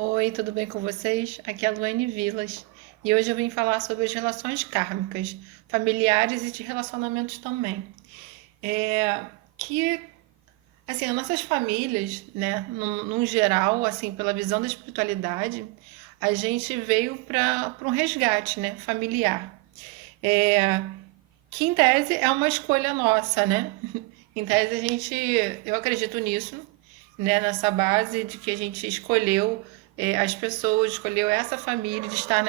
Oi, tudo bem com vocês? Aqui é a Luane Vilas e hoje eu vim falar sobre as relações kármicas, familiares e de relacionamentos também. É, que, assim, as nossas famílias, né, num geral, assim, pela visão da espiritualidade, a gente veio para um resgate, né, familiar. É, que em tese é uma escolha nossa, né? Em tese eu acredito nisso, né? Nessa base de que a gente escolheu as pessoas, escolheu essa família, de estar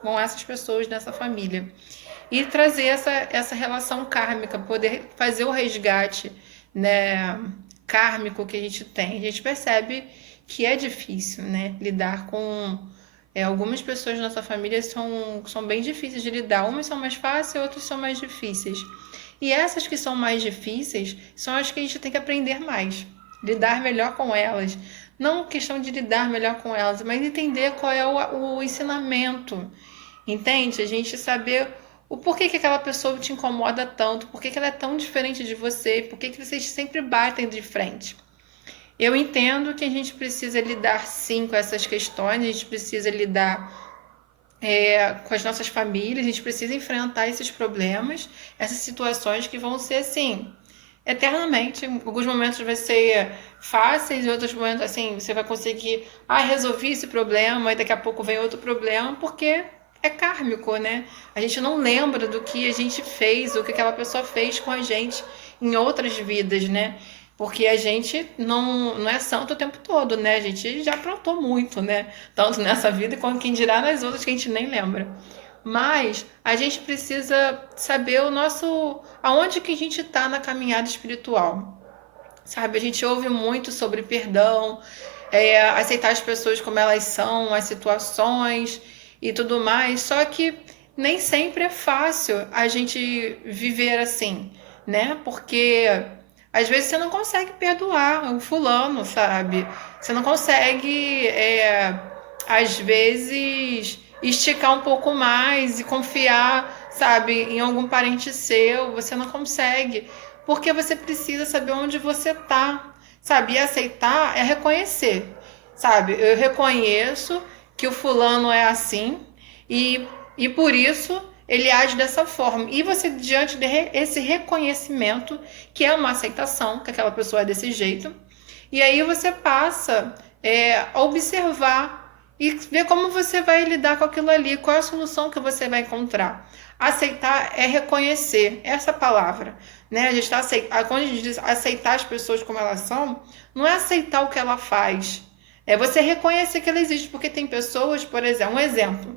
com essas pessoas nessa família. E trazer essa relação kármica, poder fazer o resgate, né, kármico que a gente tem. A gente percebe que é difícil, né, lidar com algumas pessoas da nossa família são bem difíceis de lidar. Umas são mais fáceis, outras são mais difíceis. E essas que são mais difíceis são as que a gente tem que aprender mais, lidar melhor com elas. Não questão de lidar melhor com elas, mas entender qual é o ensinamento. Entende? A gente saber o porquê que aquela pessoa te incomoda tanto, por que ela é tão diferente de você, por que vocês sempre batem de frente. Eu entendo que a gente precisa lidar sim com essas questões, a gente precisa lidar com as nossas famílias, a gente precisa enfrentar esses problemas, essas situações que vão ser assim, eternamente. Em alguns momentos vai ser fáceis, em outros momentos assim, você vai conseguir resolver esse problema e daqui a pouco vem outro problema, porque é kármico, né? A gente não lembra do que a gente fez, o que aquela pessoa fez com a gente em outras vidas, né? Porque a gente não é santo o tempo todo, né? A gente já aprontou muito, né? Tanto nessa vida quanto quem dirá nas outras que a gente nem lembra. Mas a gente precisa saber aonde que a gente está na caminhada espiritual. Sabe, a gente ouve muito sobre perdão, aceitar as pessoas como elas são, as situações e tudo mais. Só que nem sempre é fácil a gente viver assim, né? Porque às vezes você não consegue perdoar o fulano, sabe? Você não consegue, às vezes, esticar um pouco mais e confiar, sabe, em algum parente seu. Você não consegue, porque você precisa saber onde você tá, sabe? E aceitar é reconhecer, sabe? Eu reconheço que o fulano é assim e, e por isso ele age dessa forma. E você, diante desse reconhecimento, que é uma aceitação, que aquela pessoa é desse jeito, e aí você passa a observar e ver como você vai lidar com aquilo ali, qual é a solução que você vai encontrar. Aceitar é reconhecer, essa palavra, né? A gente tá quando a gente diz aceitar as pessoas como elas são, não é aceitar o que ela faz, é você reconhecer que ela existe, porque tem pessoas, por exemplo, um exemplo,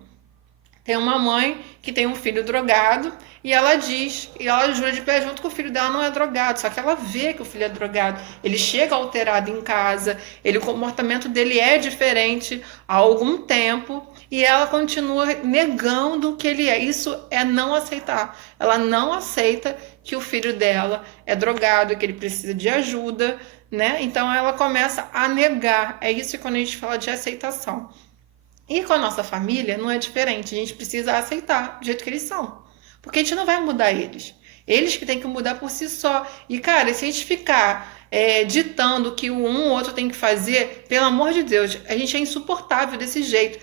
tem uma mãe que tem um filho drogado e ela jura de pé junto que o filho dela não é drogado, só que ela vê que o filho é drogado. Ele chega alterado em casa, o comportamento dele é diferente há algum tempo e ela continua negando que ele é. Isso é não aceitar. Ela não aceita que o filho dela é drogado, que ele precisa de ajuda, né? Então ela começa a negar. É isso quando a gente fala de aceitação. E com a nossa família não é diferente, a gente precisa aceitar do jeito que eles são. Porque a gente não vai mudar eles. Eles que têm que mudar por si só. E, cara, se a gente ficar ditando o que o outro tem que fazer, pelo amor de Deus, a gente é insuportável desse jeito.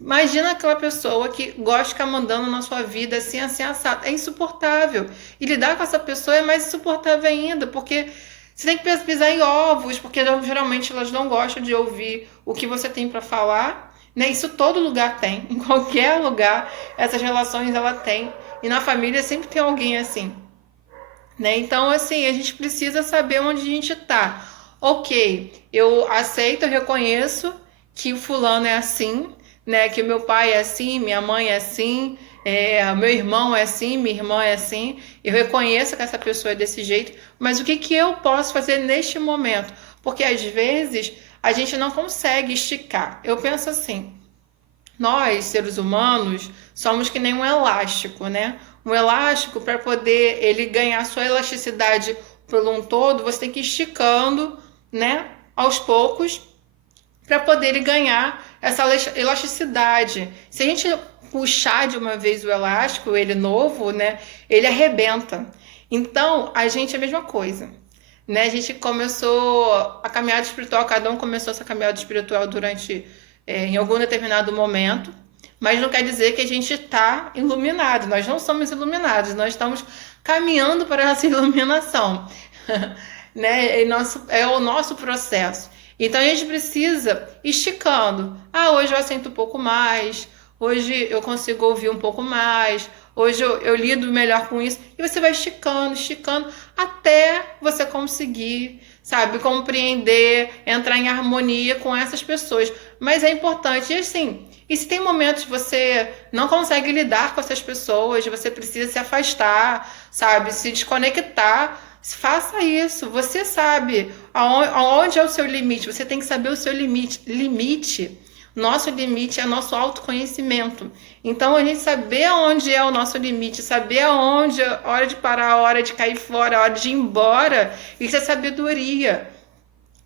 Imagina aquela pessoa que gosta de ficar mandando na sua vida assim, assim, assado. É insuportável. E lidar com essa pessoa é mais insuportável ainda, porque você tem que pisar em ovos, porque geralmente elas não gostam de ouvir o que você tem para falar, né? Isso todo lugar tem, em qualquer lugar, essas relações ela tem. E na família sempre tem alguém assim, né? Então, assim, a gente precisa saber onde a gente tá. Ok, eu aceito, eu reconheço que o fulano é assim, né? Que meu pai é assim, minha mãe é assim, meu irmão é assim, minha irmã é assim. Eu reconheço que essa pessoa é desse jeito, mas o que que eu posso fazer neste momento? Porque às vezes a gente não consegue esticar. Eu penso assim, nós, seres humanos, somos que nem um elástico, né? Um elástico, para poder ele ganhar sua elasticidade por um todo, você tem que ir esticando, né? Aos poucos, para poder ele ganhar essa elasticidade. Se a gente puxar de uma vez o elástico, ele novo, né? Ele arrebenta. Então, a gente é a mesma coisa. Né? A gente começou a caminhada espiritual, cada um começou essa caminhada espiritual durante em algum determinado momento, mas não quer dizer que a gente está iluminado. Nós não somos iluminados, nós estamos caminhando para essa iluminação, né? É o nosso processo. Então a gente precisa ir esticando. Ah, hoje eu assento um pouco mais, hoje eu consigo ouvir um pouco mais, hoje eu lido melhor com isso. E você vai esticando, esticando, até você conseguir, sabe, compreender, entrar em harmonia com essas pessoas. Mas é importante, e assim, e se tem momentos que você não consegue lidar com essas pessoas, você precisa se afastar, sabe, se desconectar, faça isso. Você sabe aonde é o seu limite. Você tem que saber o seu limite. Nosso limite é nosso autoconhecimento. Então, a gente saber aonde é o nosso limite, saber aonde é a hora de parar, a hora de cair fora, a hora de ir embora, isso é sabedoria.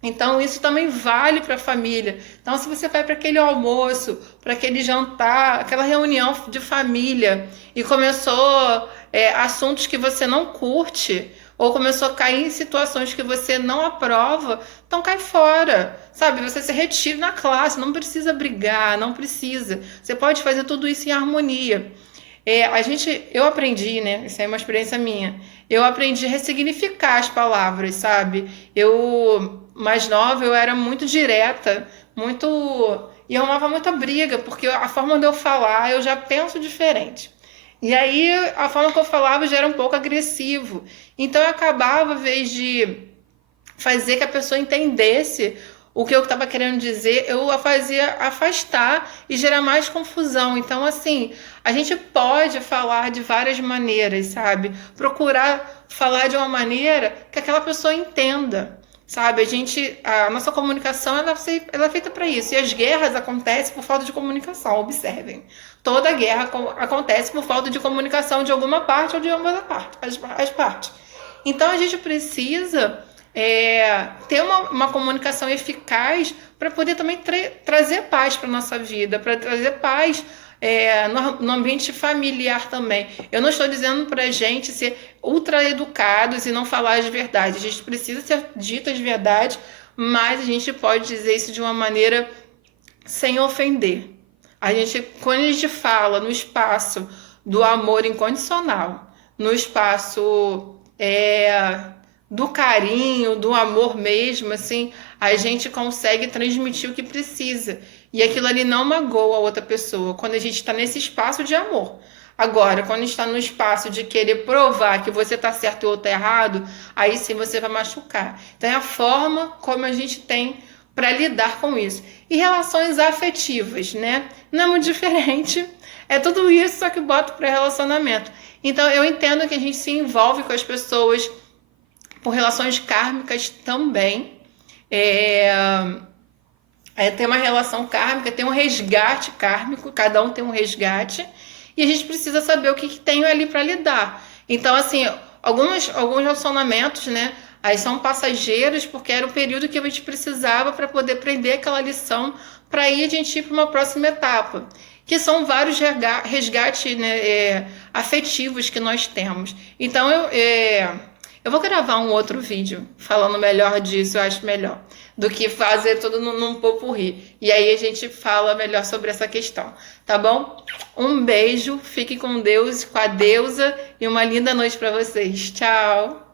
Então, isso também vale para a família. Então, se você vai para aquele almoço, para aquele jantar, aquela reunião de família e começou assuntos que você não curte, ou começou a cair em situações que você não aprova, então cai fora, sabe? Você se retira na classe, não precisa brigar, não precisa. Você pode fazer tudo isso em harmonia. Eu aprendi, né? Isso é uma experiência minha. Eu aprendi a ressignificar as palavras, sabe? Mais nova, eu era muito direta, muito. E eu amava muita briga, porque a forma de eu falar, eu já penso diferente. E aí, a forma que eu falava já era um pouco agressivo. Então, eu acabava, às vez de fazer que a pessoa entendesse o que eu estava querendo dizer, eu a fazia afastar e gerar mais confusão. Então, assim, a gente pode falar de várias maneiras, sabe? Procurar falar de uma maneira que aquela pessoa entenda, sabe? A nossa comunicação ela é feita para isso. E as guerras acontecem por falta de comunicação, observem. Toda guerra acontece por falta de comunicação de alguma parte ou de ambas as partes. Então, a gente precisa ter uma comunicação eficaz para poder também trazer paz para nossa vida, para trazer paz no ambiente familiar também. Eu não estou dizendo para a gente ser ultra educados e não falar as verdades. A gente precisa ser dito as verdades, mas a gente pode dizer isso de uma maneira sem ofender. Quando a gente fala no espaço do amor incondicional, no espaço do carinho, do amor mesmo, assim, a gente consegue transmitir o que precisa. E aquilo ali não magoa a outra pessoa, quando a gente está nesse espaço de amor. Agora, quando está no espaço de querer provar que você está certo e o outro está errado, aí sim você vai machucar. Então, é a forma como a gente tem para lidar com isso. E relações afetivas, né? Não é muito diferente. É tudo isso, só que bota para relacionamento. Então, eu entendo que a gente se envolve com as pessoas por relações kármicas também. Tem uma relação kármica, tem um resgate kármico, cada um tem um resgate, e a gente precisa saber o que tem ali para lidar. Então, assim, alguns relacionamentos, né, aí são passageiros, porque era o período que a gente precisava para poder aprender aquela lição, para aí a gente ir para uma próxima etapa, que são vários resgates, né, afetivos que nós temos. Então, eu vou gravar um outro vídeo falando melhor disso, eu acho melhor, do que fazer tudo num popurrí. E aí a gente fala melhor sobre essa questão, tá bom? Um beijo, fique com Deus, com a deusa, e uma linda noite para vocês. Tchau!